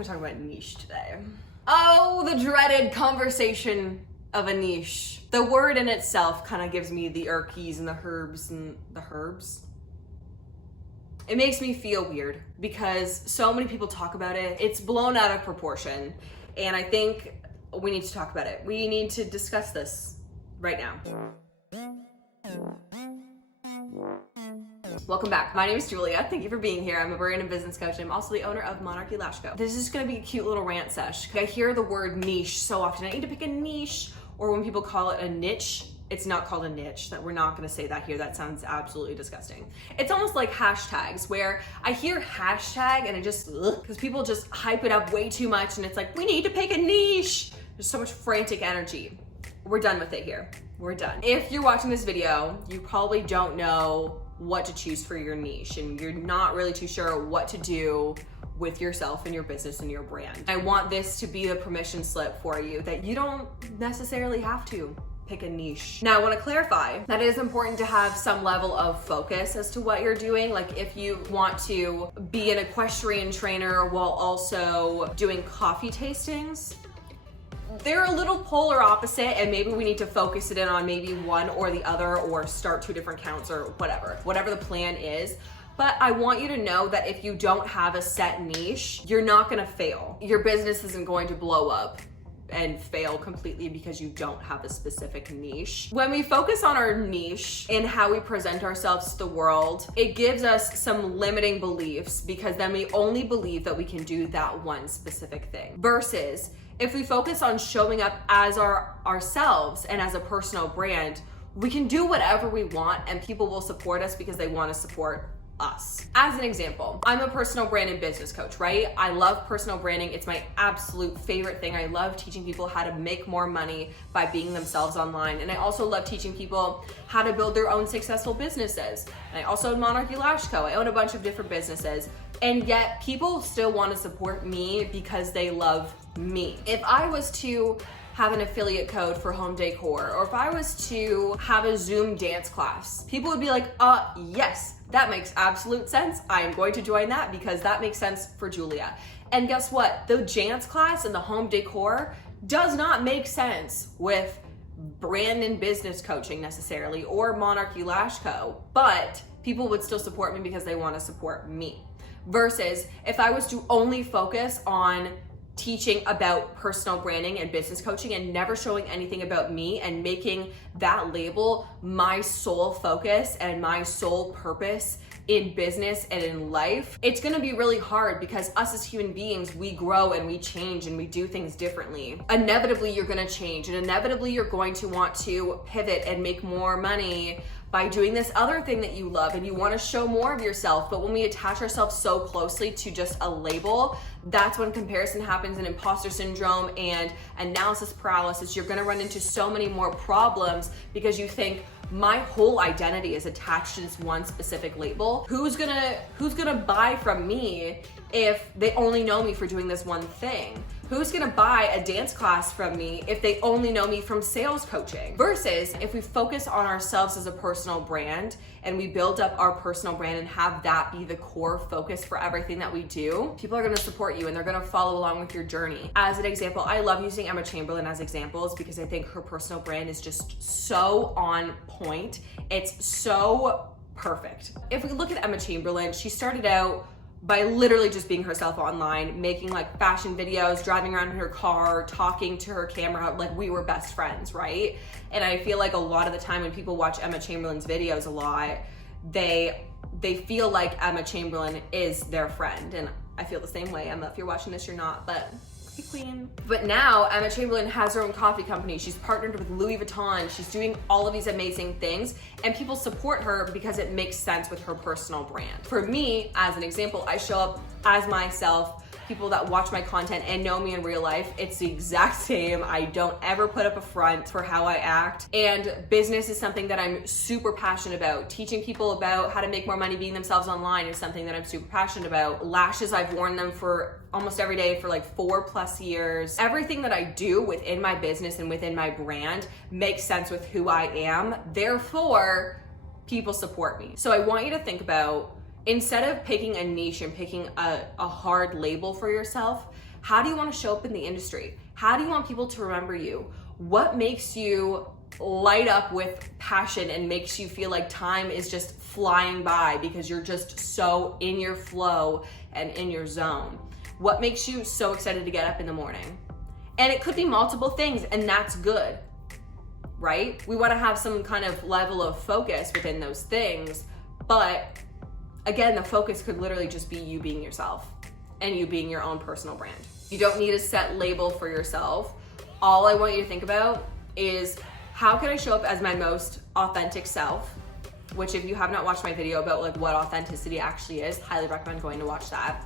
gonna talk about niche today. Oh, the dreaded conversation of a niche. The word in itself kind of gives me the irkies and the herbs and the herbs. It makes me feel weird because so many people talk about it. It's blown out of proportion. And I think we need to talk about it. We need to discuss this right now. Welcome back. My name is Julia. Thank you for being here. I'm a brand and business coach. I'm also the owner of Monarchy Lash Co. This is gonna be a cute little rant sesh. I hear the word niche so often. I need to pick a niche, or when people call it a niche, it's not called a niche. That we're not gonna say that here. That sounds absolutely disgusting. It's almost like hashtags, where I hear hashtag and it just, because people just hype it up way too much and it's like, we need to pick a niche. There's so much frantic energy. We're done with it here. We're done. If you're watching this video, you probably don't know what to choose for your niche and you're not really too sure what to do with yourself and your business and your brand. I want this to be the permission slip for you that you don't necessarily have to pick a niche. Now I want to clarify that it is important to have some level of focus as to what you're doing. Like if you want to be an equestrian trainer while also doing coffee tastings, they're a little polar opposite, and maybe we need to focus it in on maybe one or the other, or start two different counts, or whatever the plan is. But I want you to know that if you don't have a set niche, you're not gonna fail. Your business isn't going to blow up and fail completely because you don't have a specific niche. When we focus on our niche and how we present ourselves to the world, it gives us some limiting beliefs, because then we only believe that we can do that one specific thing. Versus if we focus on showing up as ourselves and as a personal brand, we can do whatever we want and people will support us because they want to support us. As an example, I'm a personal brand and business coach, right? I love personal branding. It's my absolute favorite thing. I love teaching people how to make more money by being themselves online. And I also love teaching people how to build their own successful businesses. And I also own Monarchy Lash Co. I own a bunch of different businesses. And yet people still want to support me because they love me. If I was to have an affiliate code for home decor, or if I was to have a Zoom dance class, people would be like, yes, that makes absolute sense. I am going to join that because that makes sense for Julia. And guess what? The dance class and the home decor does not make sense with brand and business coaching necessarily, or Monarchy Lash Co. But people would still support me because they want to support me. Versus if I was to only focus on teaching about personal branding and business coaching and never showing anything about me and making that label my sole focus and my sole purpose in business and in life, it's gonna be really hard, because us as human beings, we grow and we change and we do things differently. Inevitably, you're gonna change, and inevitably you're going to want to pivot and make more money by doing this other thing that you love, and you want to show more of yourself. But when we attach ourselves so closely to just a label, that's when comparison happens, and imposter syndrome and analysis paralysis. You're going to run into so many more problems because you think, my whole identity is attached to this one specific label. Who's gonna buy from me if they only know me for doing this one thing? Who's gonna buy a dance class from me if they only know me from sales coaching? Versus if we focus on ourselves as a personal brand and we build up our personal brand and have that be the core focus for everything that we do, people are gonna support you and they're gonna follow along with your journey. As an example, I love using Emma Chamberlain as examples because I think her personal brand is just so on point. It's so perfect. If we look at Emma Chamberlain, she started out by literally just being herself online, making like fashion videos, driving around in her car, talking to her camera like we were best friends, right? And I feel like a lot of the time when people watch Emma Chamberlain's videos a lot, they feel like Emma Chamberlain is their friend. And I feel the same way. Emma, if you're watching this, you're not, but hey, queen. But now Emma Chamberlain has her own coffee company. She's partnered with Louis Vuitton. She's doing all of these amazing things, and people support her because it makes sense with her personal brand. For me, as an example, I show up as myself. People that watch my content and know me in real life, it's the exact same. I don't ever put up a front for how I act. And business is something that I'm super passionate about. Teaching people about how to make more money being themselves online is something that I'm super passionate about. Lashes, I've worn them for almost every day for like 4+ years. Everything that I do within my business and within my brand makes sense with who I am. Therefore, people support me. So I want you to think about, instead of picking a niche and picking a hard label for yourself, How do you want to show up in the industry? How do you want people to remember you? What makes you light up with passion and makes you feel like time is just flying by because you're just so in your flow and in your zone? What makes you so excited to get up in the morning? And it could be multiple things, and that's good, right? We want to have some kind of level of focus within those things, but again, the focus could literally just be you being yourself and you being your own personal brand. You don't need a set label for yourself. All I want you to think about is, how can I show up as my most authentic self? Which, if you have not watched my video about like what authenticity actually is, highly recommend going to watch that.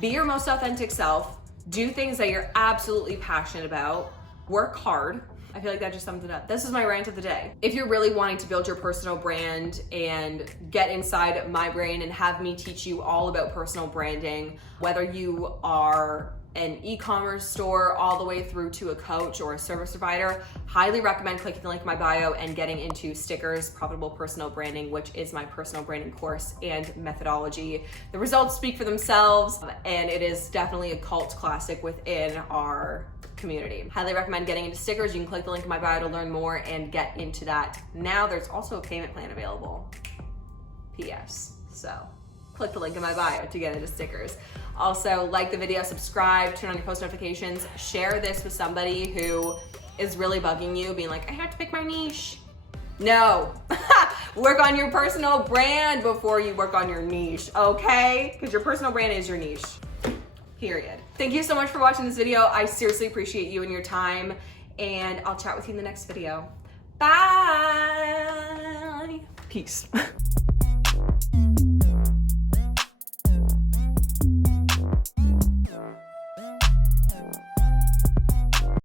Be your most authentic self. Do things that you're absolutely passionate about. Work hard. I feel like that just sums it up. This is my rant of the day. If you're really wanting to build your personal brand and get inside my brain and have me teach you all about personal branding, whether you are an e-commerce store all the way through to a coach or a service provider, highly recommend clicking the link in my bio and getting into Stickers Profitable Personal Branding, which is my personal branding course and methodology. The results speak for themselves, and it is definitely a cult classic within our community. Highly recommend getting into Stickers. You can click the link in my bio to learn more and get into that. Now there's also a payment plan available. PS. So click the link in my bio to get into Stickers. Also, like the video, subscribe, turn on your post notifications, share this with somebody who is really bugging you, being like, I have to pick my niche. No, work on your personal brand before you work on your niche, okay? Because your personal brand is your niche, period. Thank you so much for watching this video. I seriously appreciate you and your time, and I'll chat with you in the next video. Bye. Peace.